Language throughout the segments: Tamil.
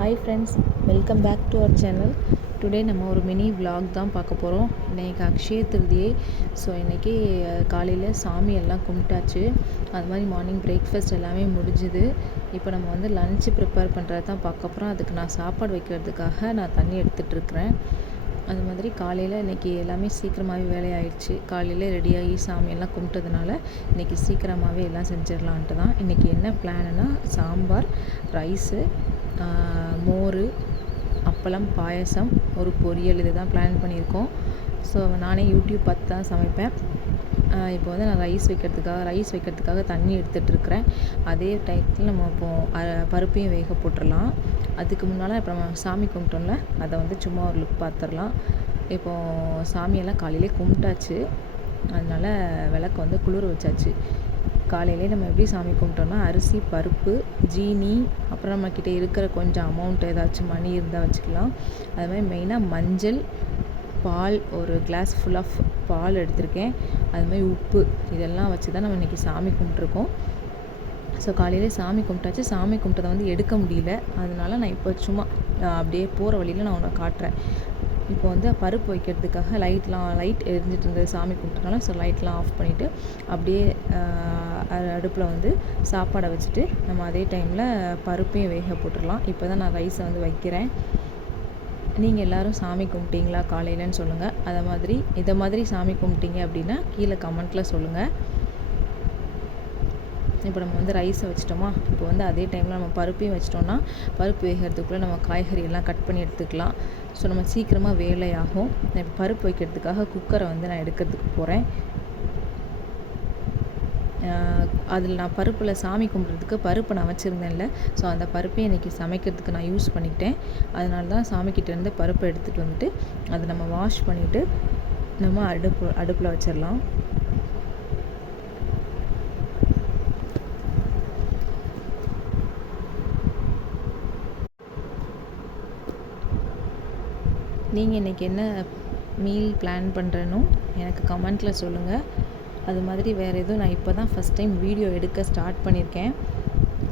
Hi friends, welcome back to our channel. Today நம்ம ஒரு மினி vlog தான் பார்க்க போகிறோம். இன்றைக்கி அக்ஷய திருதியை. ஸோ இன்றைக்கி காலையில் சாமி எல்லாம் கும்பிட்டாச்சு. அது மாதிரி மார்னிங் பிரேக்ஃபாஸ்ட் எல்லாமே முடிஞ்சுது. இப்போ நம்ம வந்து லன்ச்சு ப்ரிப்பேர் பண்ணுறது தான் பார்க்க போகிறோம். அதுக்கு நான் சாப்பாடு வைக்கிறதுக்காக நான் தண்ணி எடுத்துகிட்ருக்கிறேன். அது மாதிரி காலையில் இன்றைக்கி எல்லாமே சீக்கிரமாகவே வேலையாயிடுச்சு. காலையில் ரெடியாகி சாமியெல்லாம் கும்பிட்டதுனால இன்றைக்கி சீக்கிரமாகவே எல்லாம் செஞ்சிடலான்ட்டு தான். இன்றைக்கி என்ன பிளானுன்னா சாம்பார், ரைஸு, மோர், அப்பளம், பாயசம், ஒரு பொரியல், இது தான் பிளான் பண்ணியிருக்கோம். ஸோ நானே யூடியூப் பார்த்து தான் சமைப்பேன். இப்போ வந்து நான் ரைஸ் வைக்கிறதுக்காக தண்ணி எடுத்துகிட்ருக்கிறேன். அதே டைத்தில் நம்ம இப்போது பருப்பையும் வேக போட்டுடலாம். அதுக்கு முன்னால் இப்போ நம்ம சாமி கும்பிட்டோம்ல, அதை வந்து சும்மா ஒரு லுக் பார்த்துடலாம். இப்போது சாமியெல்லாம் காலையிலே கும்பிட்டாச்சு. அதனால் விளக்கு வந்து குளிர வச்சாச்சு. காலையிலே நம்ம எப்படி சாமி கும்பிட்டோம்னா அரிசி, பருப்பு, ஜீனி, அப்புறம் நம்மக்கிட்ட இருக்கிற கொஞ்சம் அமௌண்ட் ஏதாச்சும் மணி இருந்தால் வச்சுக்கலாம். அது மாதிரி மெயினாக மஞ்சள், பால், ஒரு கிளாஸ் ஃபுல் ஆஃப் பால் எடுத்திருக்கேன். அது மாதிரி உப்பு, இதெல்லாம் வச்சு தான் நம்ம இன்றைக்கி சாமி கும்பிட்ருக்கோம். ஸோ காலையிலே சாமி கும்பிட்டாச்சு. சாமி கும்பிட்டதை வந்து எடுக்க முடியல. அதனால நான் இப்போ சும்மா அப்படியே போகிற வழியில் நான் உன்னை காட்டுறேன். இப்போ வந்து பருப்பு வைக்கிறதுக்காக லைட் எரிஞ்சிட்டு இருந்தது சாமி கும்பிட்டனால. ஸோ லைட்லாம் ஆஃப் பண்ணிவிட்டு அப்படியே அடுப்பில் வந்து சாப்பாடை வச்சுட்டு நம்ம அதே டைமில் பருப்பையும் வேக போட்டுடலாம். இப்போ தான் நான் ரைஸை வந்து வைக்கிறேன். நீங்கள் எல்லோரும் சாமி கும்பிட்டீங்களா காலையிலன்னு சொல்லுங்கள். இதை மாதிரி சாமி கும்பிட்டீங்க அப்படின்னா கீழே கமெண்ட்டில் சொல்லுங்கள். இப்போ நம்ம வந்து ரைஸை வச்சிட்டோமா, இப்போ வந்து அதே டைமில் நம்ம பருப்பையும் வச்சிட்டோம்னா பருப்பு வேகிறதுக்குள்ளே நம்ம காய்கறி எல்லாம் கட் பண்ணி எடுத்துக்கலாம். ஸோ நம்ம சீக்கிரமாக வேலையாகும். நான் இப்போ பருப்பு வைக்கிறதுக்காக குக்கரை வந்து நான் எடுக்கிறதுக்கு போகிறேன். அதில் நான் பருப்பில் சாமி கும்பிட்றதுக்கு பருப்பு நான் வச்சுருந்தேன்ல, ஸோ அந்த பருப்பையும் இன்றைக்கி சமைக்கிறதுக்கு நான் யூஸ் பண்ணிக்கிட்டேன். அதனால தான் சாமிக்கிட்டேருந்து பருப்பை எடுத்துகிட்டு வந்துட்டு அதை நம்ம வாஷ் பண்ணிவிட்டு நம்ம அடுப்பில் வச்சிடலாம். நீங்கள் இன்றைக்கி என்ன மீல் பிளான் பண்ணுறேன்னு எனக்கு கமெண்ட்டில் சொல்லுங்கள். அது மாதிரி வேறு எதுவும் நான் இப்போ தான் ஃபஸ்ட் டைம் வீடியோ எடுக்க ஸ்டார்ட் பண்ணியிருக்கேன்.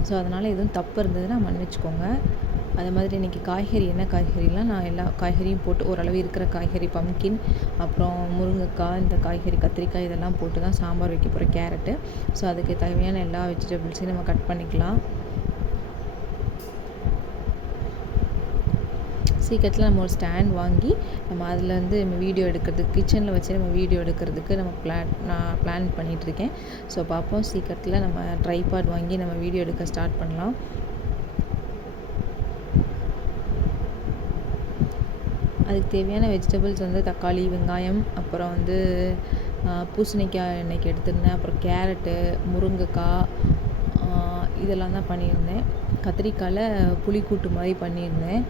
ஸோ அதனால் எதுவும் தப்பு இருந்ததுன்னா மன்னிச்சுக்கோங்க. அது மாதிரி இன்றைக்கி என்ன காய்கறிலாம் நான் எல்லா காய்கறியும் போட்டு ஓரளவு இருக்கிற காய்கறி, பம்கின், அப்புறம் முருங்கைக்காய், இந்த காய்கறி கத்திரிக்காய், இதெல்லாம் போட்டு தான் சாம்பார் வைக்க போகிறேன். கேரட்டு. ஸோ அதுக்கு தேவையான எல்லா வெஜிடபிள்ஸையும் நம்ம கட் பண்ணிக்கலாம். சீக்கிரத்தில் நம்ம ஒரு ஸ்டாண்ட் வாங்கி நம்ம அதில் வந்து நம்ம வீடியோ எடுக்கிறதுக்கு, கிச்சனில் வச்சு நம்ம வீடியோ எடுக்கிறதுக்கு நான் பிளான் பண்ணிகிட்ருக்கேன். ஸோ பார்ப்போம், சீக்கிரத்தில் நம்ம ட்ரைபாட் வாங்கி நம்ம வீடியோ எடுக்க ஸ்டார்ட் பண்ணலாம். அதுக்கு தேவையான வெஜிடபிள்ஸ் வந்து தக்காளி, வெங்காயம், அப்புறம் வந்து பூசணிக்காய் இன்றைக்கி எடுத்திருந்தேன். அப்புறம் கேரட்டு, முருங்கைக்காய், இதெல்லாம் தான் பண்ணியிருந்தேன். கத்திரிக்காயில் புளிக்கூட்டு மாதிரி பண்ணியிருந்தேன்.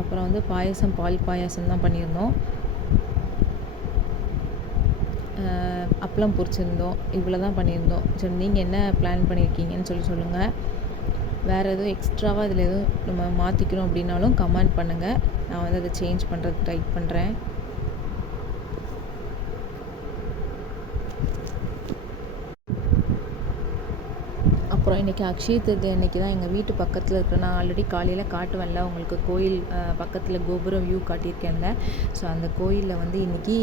அப்புறம் வந்து பாயசம், பால் பாயாசம் தான் பண்ணியிருந்தோம். அப்பளம் பொரிச்சிருந்தோம். இவ்வளோ தான் பண்ணியிருந்தோம். சரி, நீங்கள் என்ன பிளான் பண்ணியிருக்கீங்கன்னு சொல்லுங்கள். வேறு எதுவும் எக்ஸ்ட்ராவாக இதில் எதுவும் நம்ம மாற்றிக்கணும் அப்படின்னாலும் கமெண்ட் பண்ணுங்கள். நான் வந்து அதை சேஞ்ச் பண்ணுறதுக்கு ட்ரை பண்ணுறேன். அப்புறம் இன்றைக்கி அக்ஷய திருதியை அன்றைக்கி தான் எங்கள் வீட்டு பக்கத்தில் இருக்கிற, நான் ஆல்ரெடி காலையில் காட்டுவேன்ல உங்களுக்கு, கோயில் பக்கத்தில் கோபுரம் வியூ காட்டியிருக்கேன்ல. ஸோ அந்த கோயிலில் வந்து இன்றைக்கி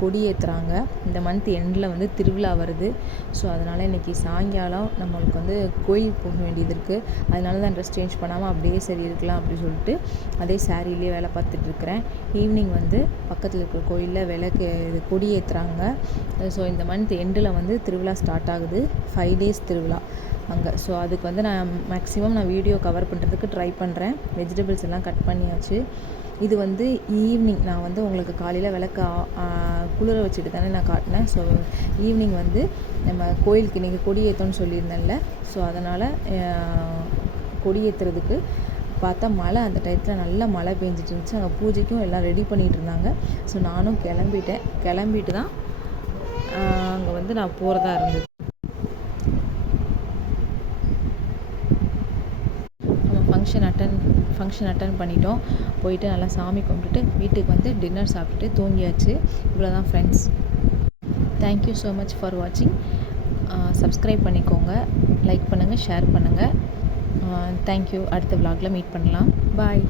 கொடி ஏற்றுறாங்க. இந்த மந்த் எண்டில் வந்து திருவிழா வருது. ஸோ அதனால் இன்றைக்கி சாயங்காலம் நம்மளுக்கு வந்து கோயிலுக்கு போக வேண்டியது இருக்குது. அதனால தான் ட்ரெஸ் சேஞ்ச் பண்ணாமல் அப்படியே சரி இருக்கலாம் அப்படின்னு சொல்லிட்டு அதே சாரியிலே வேலை பார்த்துட்ருக்குறேன். ஈவினிங் வந்து பக்கத்தில் இருக்கிற கோயிலில் இது கொடி ஏற்றுறாங்க. ஸோ இந்த மந்த் எண்டில் வந்து திருவிழா ஸ்டார்ட் ஆகுது. 5 days திருவிழா அங்கே. ஸோ அதுக்கு வந்து நான் மேக்ஸிமம் வீடியோ கவர் பண்ணுறதுக்கு ட்ரை பண்ணுறேன். வெஜிடபிள்ஸ் எல்லாம் கட் பண்ணியாச்சு. இது வந்து ஈவினிங் நான் வந்து உங்களுக்கு காலையில் விளக்கு குளிர வச்சுட்டு தானே நான் காட்டினேன். ஸோ ஈவினிங் வந்து நம்ம கோயிலுக்கு இன்றைக்கி கொடியேற்றோன்னு சொல்லியிருந்தேன்ல. ஸோ அதனால் கொடியேற்றுறதுக்கு பார்த்தா மழை, அந்த டயத்தில் நல்லா மழை பெஞ்சிட்டு இருந்துச்சு. அங்கே பூஜைக்கும் எல்லாம் ரெடி பண்ணிகிட்டு இருந்தாங்க. ஸோ நானும் கிளம்பிட்டு தான் அங்கே வந்து நான் போகிறதா இருந்தது. ஃபங்க்ஷன் அட்டன் பண்ணிட்டோம். போயிட்டு நல்லா சாமி கும்பிட்டுட்டு வீட்டுக்கு வந்து டின்னர் சாப்பிட்டுட்டு தூங்கியாச்சு. இவ்வளோ தான் friends. Thank you so much for வாட்சிங். சப்ஸ்கிரைப் பண்ணிக்கோங்க, லைக் பண்ணுங்கள், ஷேர் பண்ணுங்கள். தேங்க்யூ. அடுத்த vlogல மீட் பண்ணலாம். பாய்.